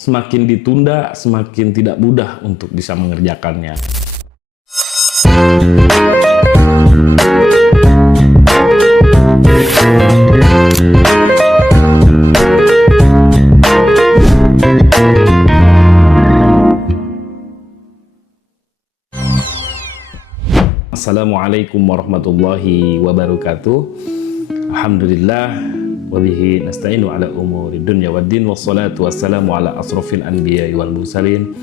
semakin ditunda, semakin tidak mudah untuk bisa mengerjakannya. Assalamualaikum warahmatullahi wabarakatuh. Alhamdulillah wabihi nasta'inu ala umuri dunya waddin, wassalatu wassalamu ala asrafil anbiya wal mursalin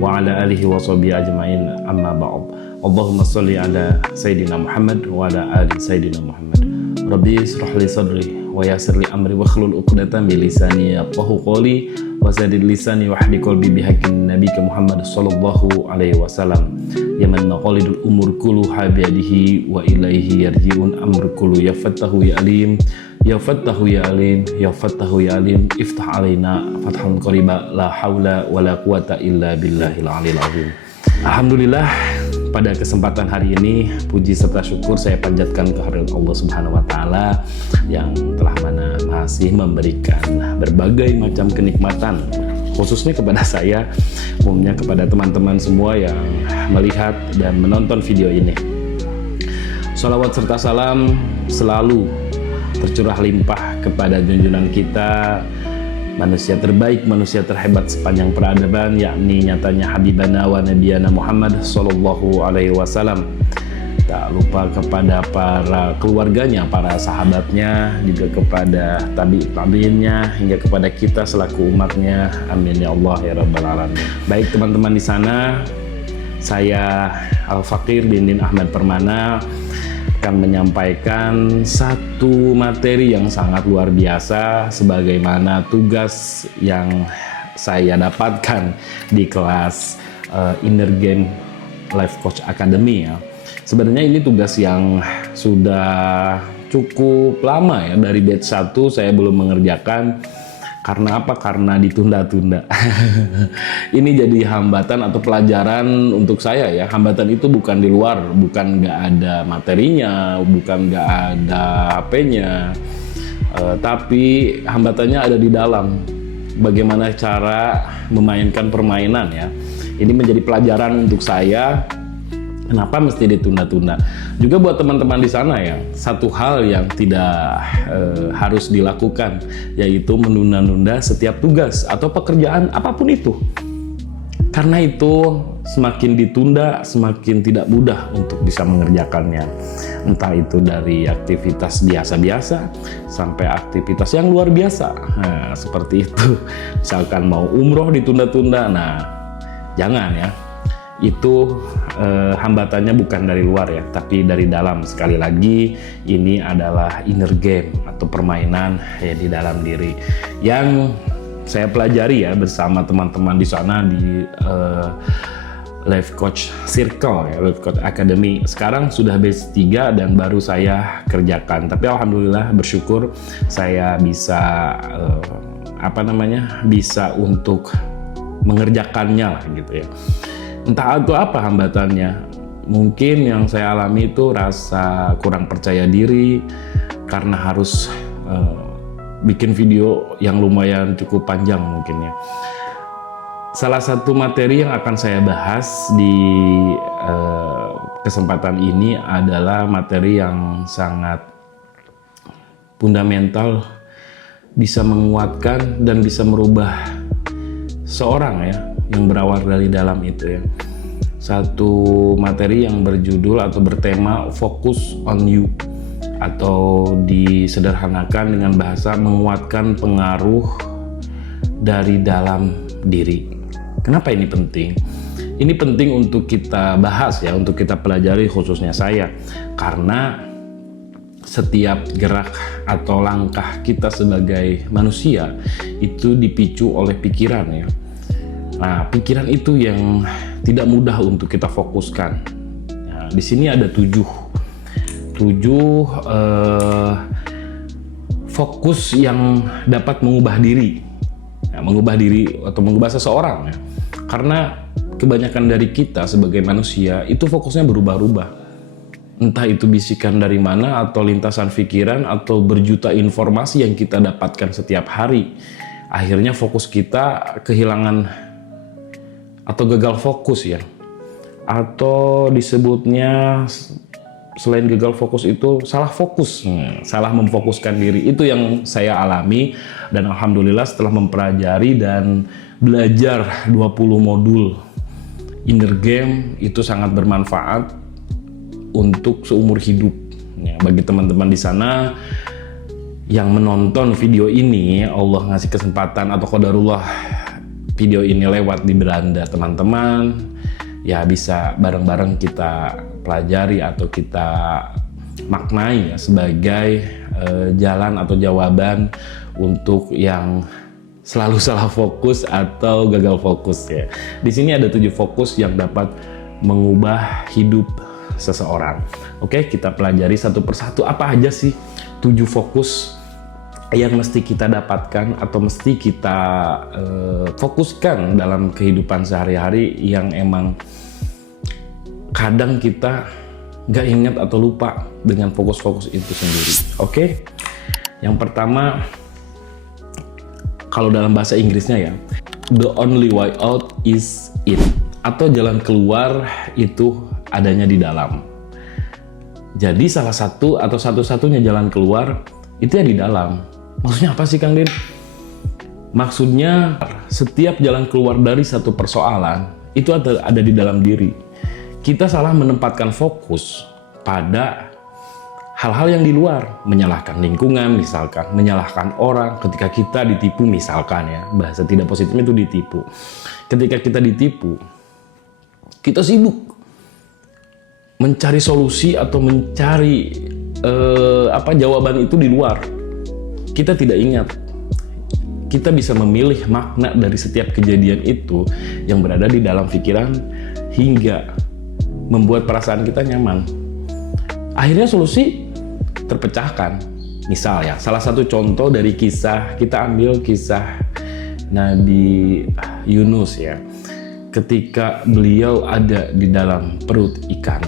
wa ala alihi wa sahbihi ajma'in, amma ba'd. Allahumma salli ala Sayyidina Muhammad wa ala ali Sayyidina Muhammad. Rabbi israh li sadri wa yassir li amri wa hlul 'uqdatam min lisani yafqahu qawli wa zaddid lisani wa hdi qalbi bihaqqin nabiyyi Muhammad sallallahu alaihi wasallam. Ya man naqalidul umur kulluha biyadihi wa ilaihi yarji'un amr kullu ya fattahu ya alim ya fattahu ya alim ya fattahu ya alim iftah alaina fathan qariba la haula wala quwata illa billahil aliyil azim. Alhamdulillah, pada kesempatan hari ini puji serta syukur saya panjatkan kehadirat Allah Subhanahu wa taala yang telah masih memberikan berbagai macam kenikmatan, khususnya kepada saya, umumnya kepada teman-teman semua yang melihat dan menonton video ini. Salawat serta salam selalu tercurah limpah kepada junjungan kita, manusia terbaik, manusia terhebat sepanjang peradaban, yakni nyatanya Habibana wa Nabiyana Muhammad sallallahu alaihi wasallam. Tak lupa kepada para keluarganya, para sahabatnya, juga kepada tabi'innya, hingga kepada kita selaku umatnya. Amin ya Allah ya Rabbal Alamin. Baik teman-teman di sana, saya Al-Fakir Dindin Ahmad Permana akan menyampaikan satu materi yang sangat luar biasa sebagaimana tugas yang saya dapatkan di kelas Inner Game Life Coach Academy ya. Sebenarnya ini tugas yang sudah cukup lama ya, dari batch 1 saya belum mengerjakan. Karena apa? Karena ditunda-tunda. Ini jadi hambatan atau pelajaran untuk saya ya. Hambatan itu bukan di luar, bukan nggak ada materinya, bukan nggak ada HP-nya, tapi hambatannya ada di dalam. Bagaimana cara memainkan permainan ya. Ini menjadi pelajaran untuk saya. Kenapa mesti ditunda-tunda? Juga buat teman-teman di sana ya, satu hal yang tidak harus dilakukan, yaitu menunda-nunda setiap tugas atau pekerjaan apapun itu. Karena itu semakin ditunda, semakin tidak mudah untuk bisa mengerjakannya. Entah itu dari aktivitas biasa-biasa sampai aktivitas yang luar biasa. Nah, seperti itu. Misalkan mau umroh ditunda-tunda, nah jangan ya. Itu hambatannya bukan dari luar ya, tapi dari dalam. Sekali lagi, ini adalah inner game atau permainan ya di dalam diri yang saya pelajari ya bersama teman-teman di sana di Life Coach Circle ya, Life Coach Academy. Sekarang sudah batch 3 dan baru saya kerjakan, tapi alhamdulillah bersyukur saya bisa bisa untuk mengerjakannya lah gitu ya. Entah itu apa hambatannya, mungkin yang saya alami itu rasa kurang percaya diri karena harus bikin video yang lumayan cukup panjang mungkin ya. Salah satu materi yang akan saya bahas di kesempatan ini adalah materi yang sangat fundamental, bisa menguatkan dan bisa merubah seorang ya, yang berawal dari dalam itu ya. Satu materi yang berjudul atau bertema Focus on You, atau disederhanakan dengan bahasa menguatkan pengaruh dari dalam diri. Kenapa ini penting? Ini penting untuk kita bahas ya, untuk kita pelajari, khususnya saya, karena setiap gerak atau langkah kita sebagai manusia itu dipicu oleh pikiran ya. Nah, pikiran itu yang tidak mudah untuk kita fokuskan. Nah, di sini ada 7 fokus yang dapat mengubah diri, ya, mengubah diri atau mengubah seseorang. Ya. Karena kebanyakan dari kita sebagai manusia itu fokusnya berubah-ubah. Entah itu bisikan dari mana, atau lintasan pikiran, atau berjuta informasi yang kita dapatkan setiap hari. akhirnya fokus kita kehilangan atau gagal fokus ya, atau disebutnya selain gagal fokus itu salah fokus, salah memfokuskan diri. Itu yang saya alami, dan alhamdulillah setelah mempelajari dan belajar 20 modul inner game itu sangat bermanfaat untuk seumur hidup ya. Bagi teman-teman di sana yang menonton video ini, Allah ngasih kesempatan atau qadarullah video ini lewat di beranda teman-teman, ya bisa bareng-bareng kita pelajari atau kita maknai ya, sebagai jalan atau jawaban untuk yang selalu salah fokus atau gagal fokus ya. Di sini ada 7 fokus yang dapat mengubah hidup seseorang. Oke, kita pelajari satu persatu apa aja sih 7 fokus yang mesti kita dapatkan atau mesti kita fokuskan dalam kehidupan sehari-hari, yang emang kadang kita nggak ingat atau lupa dengan fokus-fokus itu sendiri. Oke, yang pertama, kalau dalam bahasa Inggrisnya ya, the only way out is in, atau jalan keluar itu adanya di dalam. Jadi salah satu atau satu-satunya jalan keluar itu ya di dalam. Maksudnya apa sih Kang Din? Maksudnya setiap jalan keluar dari satu persoalan itu ada di dalam diri. Kita salah menempatkan fokus pada hal-hal yang di luar, menyalahkan lingkungan misalkan, menyalahkan orang ketika kita ditipu misalkan ya, bahasa tidak positifnya itu ditipu. Ketika kita ditipu, kita sibuk mencari solusi atau mencari jawaban itu di luar. Kita tidak ingat, kita bisa memilih makna dari setiap kejadian itu yang berada di dalam pikiran hingga membuat perasaan kita nyaman. Akhirnya solusi terpecahkan. Misal ya, salah satu contoh dari kisah, kita ambil kisah Nabi Yunus ya. Ketika beliau ada di dalam perut ikan,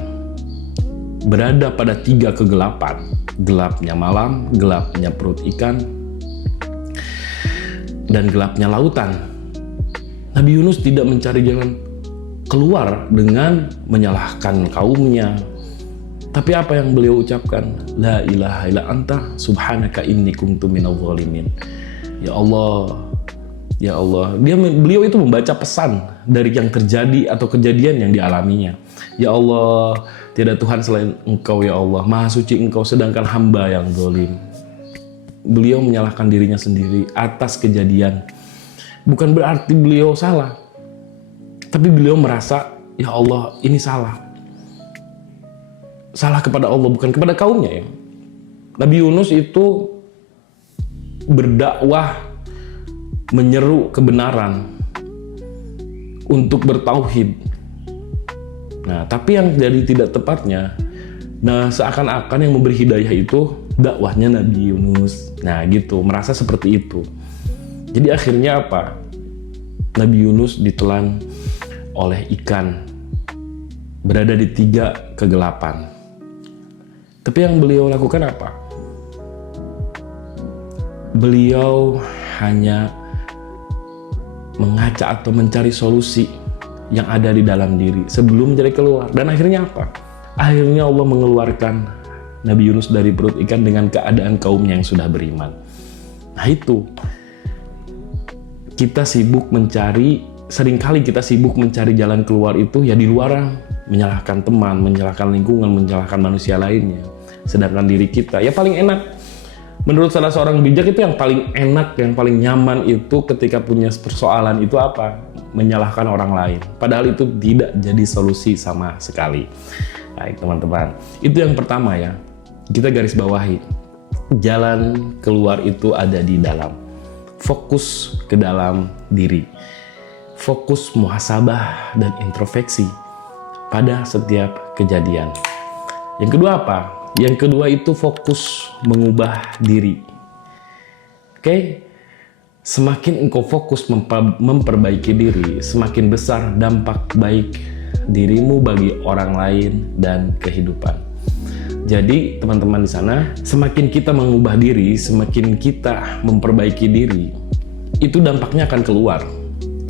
berada pada 3 kegelapan. Gelapnya malam, gelapnya perut ikan, dan gelapnya lautan. Nabi Yunus tidak mencari jalan keluar dengan menyalahkan kaumnya. Tapi apa yang beliau ucapkan? La ilaha illa anta subhanaka inni kuntu minadh dhalimin. Ya Allah, ya Allah. Beliau itu membaca pesan dari yang terjadi atau kejadian yang dialaminya. Ya Allah, tiada Tuhan selain Engkau ya Allah, Maha Suci Engkau sedangkan hamba yang zalim. Beliau menyalahkan dirinya sendiri atas kejadian. Bukan berarti beliau salah, tapi beliau merasa, ya Allah ini salah. Salah kepada Allah, bukan kepada kaumnya ya. Nabi Yunus itu berdakwah, menyeru kebenaran untuk bertauhid. Nah, tapi yang jadi tidak tepatnya, nah seakan-akan yang memberi hidayah itu dakwahnya Nabi Yunus. Nah gitu, merasa seperti itu. Jadi akhirnya apa? Nabi Yunus ditelan oleh ikan, berada di 3 kegelapan. Tapi yang beliau lakukan apa? Beliau hanya mengaca atau mencari solusi yang ada di dalam diri sebelum mencari keluar. Dan akhirnya apa? Akhirnya Allah mengeluarkan Nabi Yunus dari perut ikan dengan keadaan kaumnya yang sudah beriman. Nah itu, kita sibuk mencari, seringkali kita sibuk mencari jalan keluar itu ya di luar, menyalahkan teman, menyalahkan lingkungan, menyalahkan manusia lainnya. Sedangkan diri kita ya paling enak. Menurut salah seorang bijak itu yang paling enak, yang paling nyaman itu ketika punya persoalan itu apa? Menyalahkan orang lain. Padahal itu tidak jadi solusi sama sekali. Baik teman-teman, itu yang pertama ya. Kita garis bawahi. Jalan keluar itu ada di dalam. Fokus ke dalam diri. Fokus muhasabah dan introspeksi pada setiap kejadian. Yang kedua apa? Yang kedua itu fokus mengubah diri. Oke? Semakin engkau fokus memperbaiki diri, semakin besar dampak baik dirimu bagi orang lain dan kehidupan. Jadi teman-teman di sana, semakin kita mengubah diri, semakin kita memperbaiki diri, itu dampaknya akan keluar.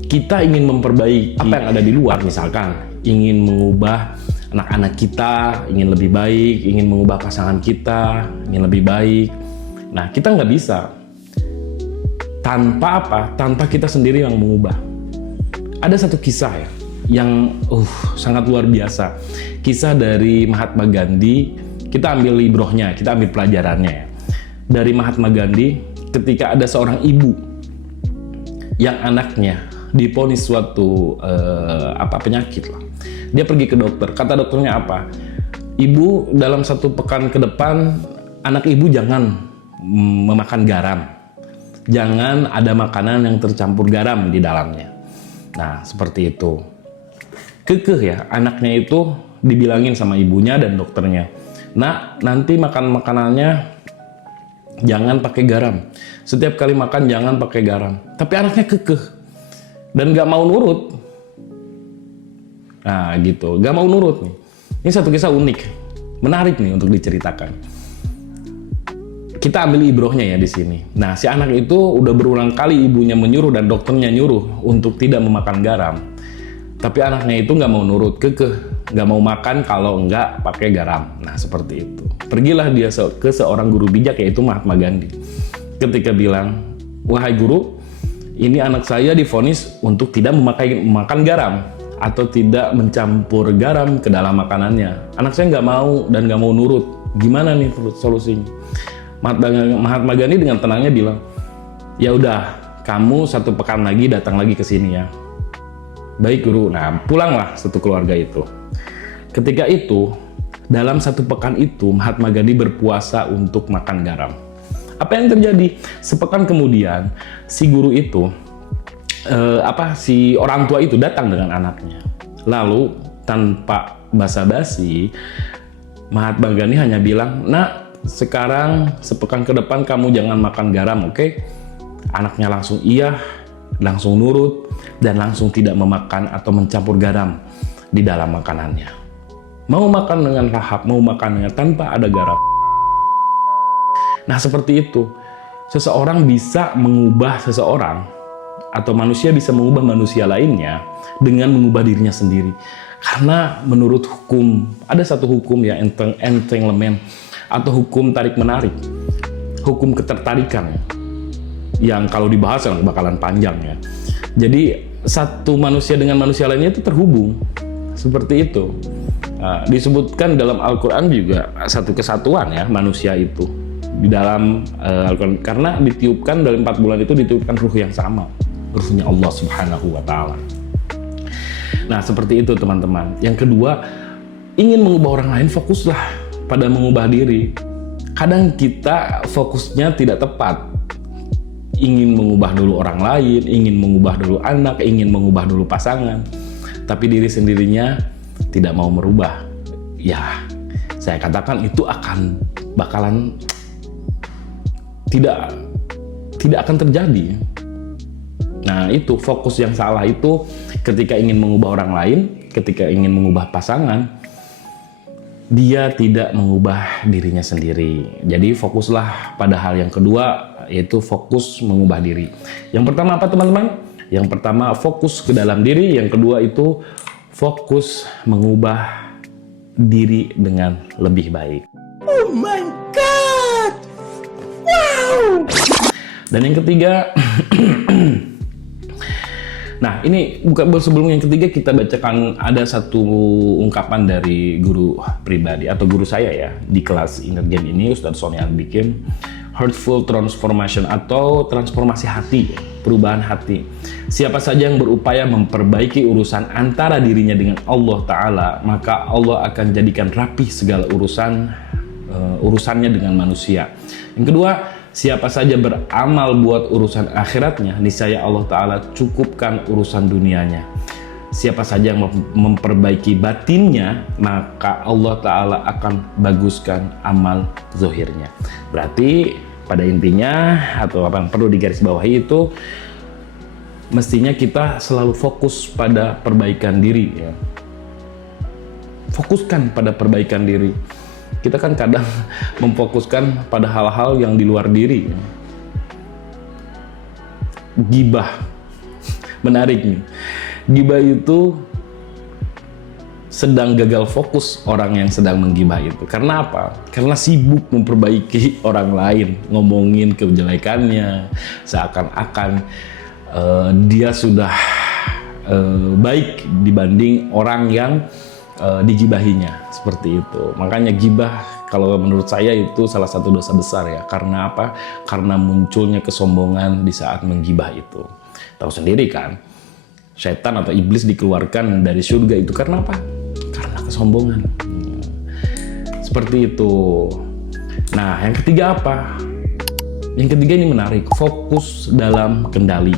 Kita ingin memperbaiki apa yang ada di luar, misalkan ingin mengubah anak-anak kita, ingin lebih baik, ingin mengubah pasangan kita, ingin lebih baik. Nah, kita nggak bisa tanpa apa? Tanpa kita sendiri yang mengubah. Ada satu kisah ya, yang sangat luar biasa. Kisah dari Mahatma Gandhi, kita ambil ibrohnya, kita ambil pelajarannya ya. Dari Mahatma Gandhi, ketika ada seorang ibu yang anaknya divonis suatu penyakit lah. Dia pergi ke dokter. Kata dokternya apa? Ibu, dalam 1 pekan ke depan anak ibu jangan memakan garam. Jangan ada makanan yang tercampur garam di dalamnya. Nah, seperti itu. Kekeh ya, anaknya itu dibilangin sama ibunya dan dokternya. Nah, nanti makan makanannya jangan pakai garam. Setiap kali makan jangan pakai garam. Tapi anaknya kekeh dan gak mau nurut. Nah gitu, gak mau nurut nih. Ini satu kisah unik, menarik nih untuk diceritakan. Kita ambil ibrohnya ya di sini. Nah, si anak itu udah berulang kali ibunya menyuruh dan dokternya nyuruh untuk tidak memakan garam. Tapi anaknya itu gak mau nurut, kekeh, gak mau makan kalau nggak pakai garam. Nah seperti itu. Pergilah dia ke seorang guru bijak, yaitu Mahatma Gandhi. Ketika bilang, wahai guru, ini anak saya divonis untuk tidak memakan garam atau tidak mencampur garam ke dalam makanannya. Anak saya nggak mau dan nggak mau nurut. Gimana nih solusinya? Mahatma Gandhi dengan tenangnya bilang, ya udah, kamu 1 pekan lagi datang lagi ke sini ya. Baik guru. Nah, pulanglah satu keluarga itu. Ketika itu, dalam 1 pekan itu Mahatma Gandhi berpuasa untuk makan garam. Apa yang terjadi? Sepekan kemudian si guru itu si orang tua itu datang dengan anaknya. Lalu tanpa basa-basi, Mahatma Gandhi hanya bilang, "Nak, sekarang sepekan ke depan kamu jangan makan garam, oke?" Anaknya langsung iya, langsung nurut, dan langsung tidak memakan atau mencampur garam di dalam makanannya. Mau makan dengan lahap, mau makan dengan tanpa ada garam. Nah seperti itu, seseorang bisa mengubah seseorang, atau manusia bisa mengubah manusia lainnya dengan mengubah dirinya sendiri. Karena menurut hukum, ada satu hukum ya, entanglement, atau hukum tarik-menarik, hukum ketertarikan, yang kalau dibahas bakalan panjang ya. Jadi satu manusia dengan manusia lainnya itu terhubung, seperti itu. Disebutkan dalam Al-Quran juga satu kesatuan ya manusia itu di dalam Al-Quran, karena ditiupkan dalam 4 bulan itu ditiupkan ruh yang sama, ruhnya Allah Subhanahu wa Ta'ala. Nah seperti itu teman-teman. Yang kedua, ingin mengubah orang lain, fokuslah pada mengubah diri. Kadang kita fokusnya tidak tepat. Ingin mengubah dulu orang lain, ingin mengubah dulu anak, ingin mengubah dulu pasangan, tapi diri sendirinya tidak mau merubah. Ya, saya katakan itu bakalan tidak akan terjadi. Nah itu fokus yang salah itu ketika ingin mengubah orang lain, ketika ingin mengubah pasangan, dia tidak mengubah dirinya sendiri. Jadi fokuslah pada hal yang kedua, yaitu fokus mengubah diri. Yang pertama apa teman-teman? Yang pertama fokus ke dalam diri, yang kedua itu fokus mengubah diri dengan lebih baik. Oh my God! Wow! Dan yang ketiga, nah ini sebelum yang ketiga kita bacakan ada satu ungkapan dari guru pribadi atau guru saya ya di kelas Energen ini, Ustadz Sony Al-Bikim. Heartful transformation atau transformasi hati, perubahan hati. Siapa saja yang berupaya memperbaiki urusan antara dirinya dengan Allah Ta'ala, maka Allah akan jadikan rapih segala urusannya dengan manusia. Yang kedua, siapa saja beramal buat urusan akhiratnya, niscaya Allah Ta'ala cukupkan urusan dunianya. Siapa saja yang memperbaiki batinnya, maka Allah Ta'ala akan baguskan amal zohirnya. Berarti pada intinya, atau apa yang perlu digarisbawahi itu, mestinya kita selalu fokus pada perbaikan diri ya. Fokuskan pada perbaikan diri. Kita kan kadang memfokuskan pada hal-hal yang di luar diri ya. gibah. Menarik nih. Gibah itu sedang gagal fokus orang yang sedang menggibah itu. Karena apa? Karena sibuk memperbaiki orang lain, ngomongin kejelekannya, seakan-akan dia sudah baik dibanding orang yang digibahinya, seperti itu. Makanya gibah kalau menurut saya itu salah satu dosa besar ya. Karena apa? Karena munculnya kesombongan di saat menggibah itu. Tahu sendiri kan, setan atau iblis dikeluarkan dari surga itu karena apa? Karena kesombongan. Seperti itu. Nah, yang ketiga apa? Yang ketiga ini menarik, fokus dalam kendali.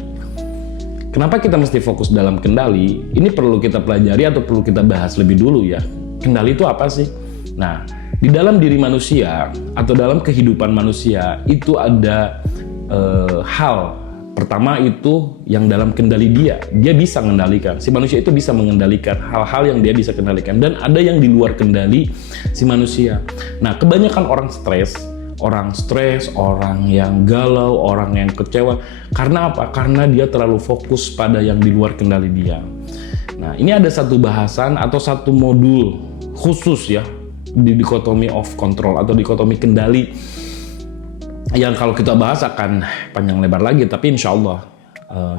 Kenapa kita mesti fokus dalam kendali? Ini perlu kita pelajari atau perlu kita bahas lebih dulu ya. Kendali itu apa sih? Nah, di dalam diri manusia atau dalam kehidupan manusia itu ada hal. Pertama itu yang dalam kendali dia bisa mengendalikan. Si manusia itu bisa mengendalikan hal-hal yang dia bisa kendalikan. Dan ada yang di luar kendali si manusia. Nah, kebanyakan orang stres, orang yang galau, orang yang kecewa. Karena apa? Karena dia terlalu fokus pada yang di luar kendali dia. Nah, ini ada satu bahasan atau satu modul khusus ya, di dikotomi of control atau dikotomi kendali, yang kalau kita bahas akan panjang lebar lagi, tapi insya Allah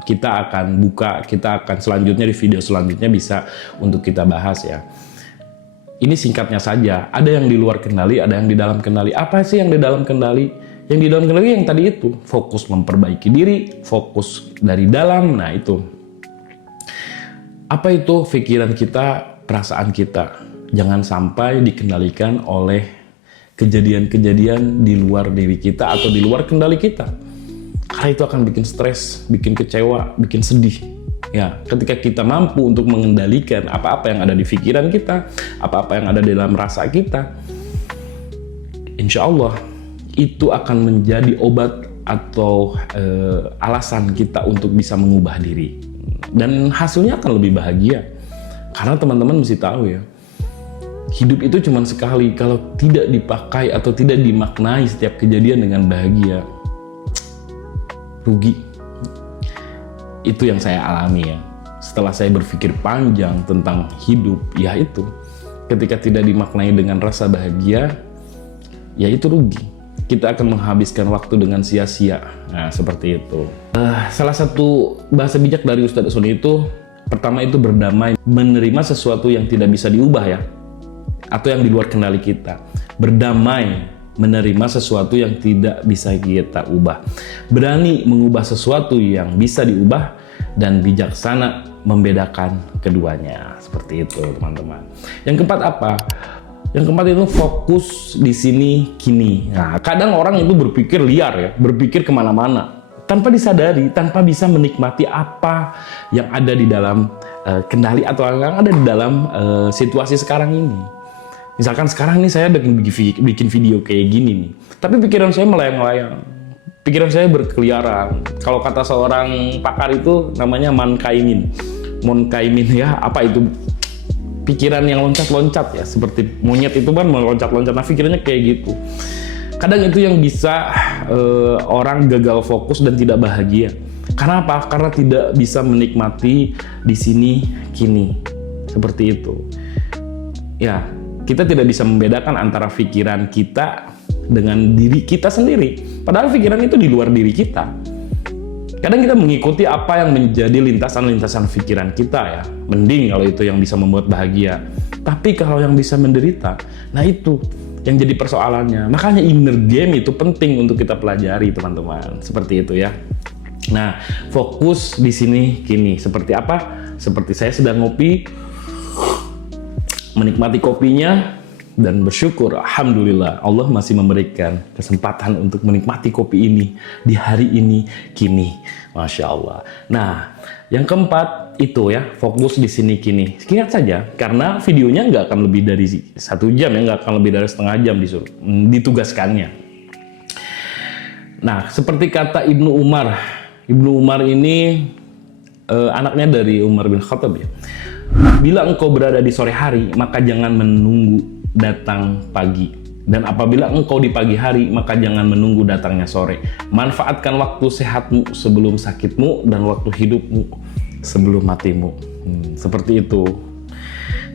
kita akan selanjutnya di video selanjutnya bisa untuk kita bahas ya. Ini singkatnya saja, ada yang di luar kendali, ada yang di dalam kendali. Apa sih yang di dalam kendali? Yang di dalam kendali yang tadi itu, fokus memperbaiki diri, fokus dari dalam, nah itu. Apa itu? Pikiran kita, perasaan kita. Jangan sampai dikendalikan oleh kejadian-kejadian di luar diri kita atau di luar kendali kita. Karena itu akan bikin stres, bikin kecewa, bikin sedih. Ya, ketika kita mampu untuk mengendalikan apa-apa yang ada di pikiran kita, apa-apa yang ada di dalam rasa kita, insya Allah itu akan menjadi obat atau alasan kita untuk bisa mengubah diri. Dan hasilnya akan lebih bahagia. Karena teman-teman mesti tahu ya, hidup itu cuma sekali. Kalau tidak dipakai atau tidak dimaknai setiap kejadian dengan bahagia, rugi. Itu yang saya alami ya. Setelah saya berpikir panjang tentang hidup, ya itu. Ketika tidak dimaknai dengan rasa bahagia, ya itu rugi. Kita akan menghabiskan waktu dengan sia-sia. Nah, seperti itu. Salah satu bahasa bijak dari Ustadz Suni itu, pertama itu berdamai, menerima sesuatu yang tidak bisa diubah ya, atau yang di luar kendali kita. Berdamai, menerima sesuatu yang tidak bisa kita ubah. Berani mengubah sesuatu yang bisa diubah, dan bijaksana membedakan keduanya. Seperti itu, teman-teman. Yang keempat apa? Yang keempat itu fokus di sini kini. Nah, kadang orang itu berpikir liar ya, berpikir kemana-mana, tanpa disadari, tanpa bisa menikmati apa yang ada di dalam kendali atau yang ada di dalam situasi sekarang ini. Misalkan sekarang ini saya bikin video kayak gini nih, tapi pikiran saya melayang-layang, pikiran saya berkeliaran. Kalau kata seorang pakar itu namanya mankaimin ya, apa itu? Pikiran yang loncat-loncat ya, seperti monyet itu kan meloncat-loncat. Nah, pikirannya kayak gitu. Kadang itu yang bisa orang gagal fokus dan tidak bahagia. Karena apa? Karena tidak bisa menikmati di sini kini. Seperti itu. Ya, kita tidak bisa membedakan antara pikiran kita dengan diri kita sendiri. Padahal pikiran itu di luar diri kita. Kadang kita mengikuti apa yang menjadi lintasan-lintasan pikiran kita ya. Mending kalau itu yang bisa membuat bahagia. Tapi kalau yang bisa menderita, nah itu yang jadi persoalannya. Makanya inner game itu penting untuk kita pelajari, teman-teman. Seperti itu ya. Nah, fokus di sini kini. Seperti apa? Seperti saya sedang ngopi, menikmati kopinya, dan bersyukur, alhamdulillah Allah masih memberikan kesempatan untuk menikmati kopi ini di hari ini kini, masya Allah. Nah, yang keempat itu ya, fokus di sini kini. Ingat saja, karena videonya nggak akan lebih dari 1 jam ya, nggak akan lebih dari setengah jam ditugaskannya. Nah, seperti kata Ibnu Umar ini anaknya dari Umar bin Khattab ya. Bila engkau berada di sore hari, maka jangan menunggu datang pagi. Dan apabila engkau di pagi hari, maka jangan menunggu datangnya sore. Manfaatkan waktu sehatmu sebelum sakitmu dan waktu hidupmu sebelum matimu. Seperti itu.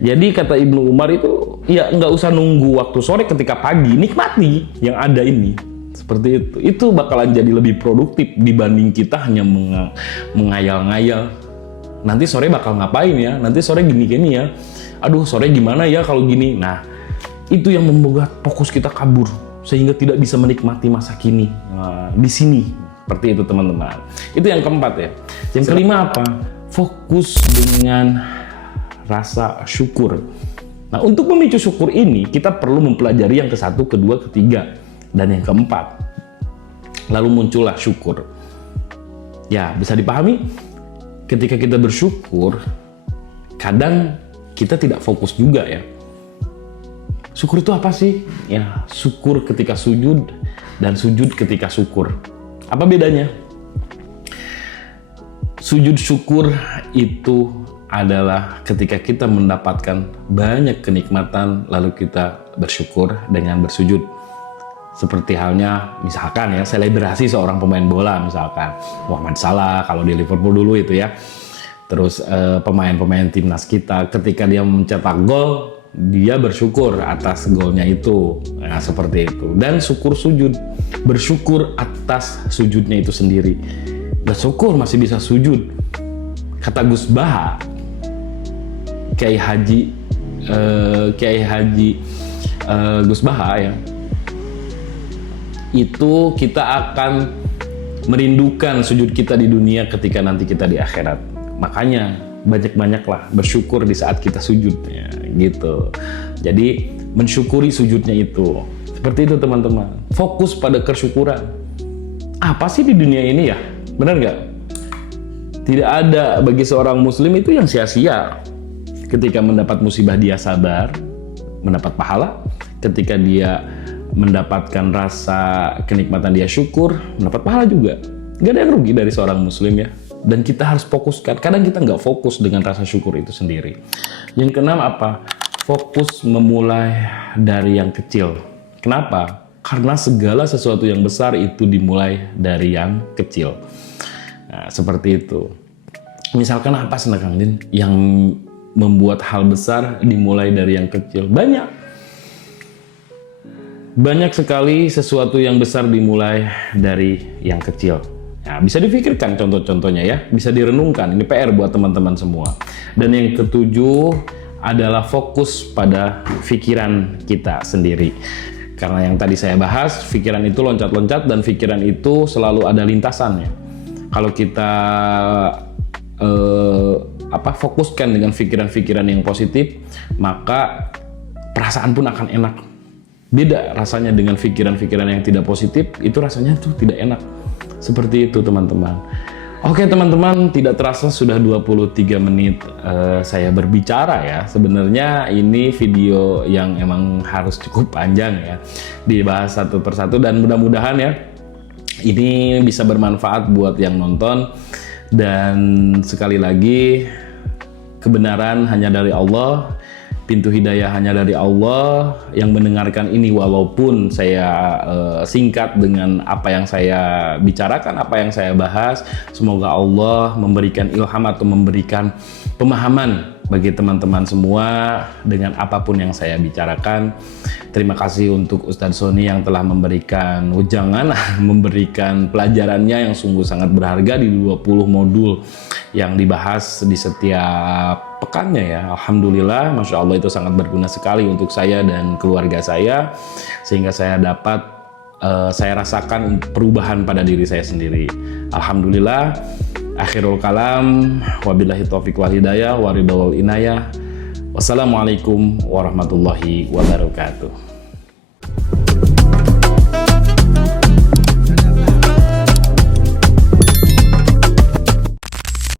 Jadi kata Ibnu Umar itu, ya nggak usah nunggu waktu sore ketika pagi, nikmati yang ada ini. Seperti itu. Itu bakalan jadi lebih produktif dibanding kita hanya mengayal-ngayal. Nanti sore bakal ngapain ya? Nanti sore gini-gini ya. Aduh, sore gimana ya kalau gini? Nah, itu yang membuat fokus kita kabur sehingga tidak bisa menikmati masa kini. Nah, di sini seperti itu teman-teman. Itu yang keempat ya. Yang kelima apa? Fokus dengan rasa syukur. Nah, untuk memicu syukur ini kita perlu mempelajari yang ke-1, kedua, ketiga, dan yang keempat. Lalu muncullah syukur. Ya, bisa dipahami ketika kita bersyukur, kadang kita tidak fokus juga ya. Syukur itu apa sih? Ya, syukur ketika sujud dan sujud ketika syukur. Apa bedanya? Sujud syukur itu adalah ketika kita mendapatkan banyak kenikmatan lalu kita bersyukur dengan bersujud. Seperti halnya misalkan ya, selebrasi seorang pemain bola misalkan Muhammad Salah kalau di Liverpool dulu itu ya. Terus pemain-pemain timnas kita ketika dia mencetak gol, dia bersyukur atas golnya itu, nah, seperti itu. Dan syukur sujud, bersyukur atas sujudnya itu sendiri. Bersyukur masih bisa sujud. Kata Gus Baha, Kiai Haji Gus Baha ya, itu kita akan merindukan sujud kita di dunia ketika nanti kita di akhirat. Makanya banyak-banyaklah bersyukur di saat kita sujud ya, gitu. Jadi mensyukuri sujudnya itu. Seperti itu teman-teman. Fokus pada kesyukuran. Apa sih di dunia ini ya? Benar nggak? Tidak ada bagi seorang muslim itu yang sia-sia. Ketika mendapat musibah dia sabar, mendapat pahala. Ketika dia mendapatkan rasa kenikmatan dia syukur, mendapat pahala juga. Nggak ada yang rugi dari seorang muslim ya. Dan kita harus fokuskan. Kadang kita nggak fokus dengan rasa syukur itu sendiri. Yang keenam apa? Fokus memulai dari yang kecil. Kenapa? Karena segala sesuatu yang besar itu dimulai dari yang kecil. Nah, seperti itu. Misalkan apa sih Kang Din yang membuat hal besar dimulai dari yang kecil? Banyak. Banyak sekali sesuatu yang besar dimulai dari yang kecil. Nah, bisa difikirkan contoh-contohnya ya, bisa direnungkan. Ini PR buat teman-teman semua. Dan yang ketujuh adalah fokus pada pikiran kita sendiri. Karena yang tadi saya bahas, pikiran itu loncat-loncat dan pikiran itu selalu ada lintasannya. Kalau kita fokuskan dengan pikiran-pikiran yang positif, maka perasaan pun akan enak. Beda rasanya dengan pikiran-pikiran yang tidak positif, itu rasanya tuh tidak enak. Seperti itu teman-teman. Oke teman-teman, tidak terasa sudah 23 menit saya berbicara ya. Sebenarnya ini video yang emang harus cukup panjang ya, dibahas satu persatu, dan mudah-mudahan ya ini bisa bermanfaat buat yang nonton. Dan sekali lagi, kebenaran hanya dari Allah, pintu hidayah hanya dari Allah. Yang mendengarkan ini walaupun saya singkat dengan apa yang saya bicarakan, apa yang saya bahas, semoga Allah memberikan ilham atau memberikan pemahaman bagi teman-teman semua dengan apapun yang saya bicarakan. Terima kasih untuk Ustadz Sony yang telah memberikan wejangan, memberikan pelajarannya yang sungguh sangat berharga di 20 modul yang dibahas di setiap pekannya ya. Alhamdulillah, Masya Allah, itu sangat berguna sekali untuk saya dan keluarga saya, sehingga saya dapat saya rasakan perubahan pada diri saya sendiri. Alhamdulillah. Akhirul kalam, wabillahi taufiq wal hidayah, waridha wal inayah. Wassalamualaikum warahmatullahi wabarakatuh.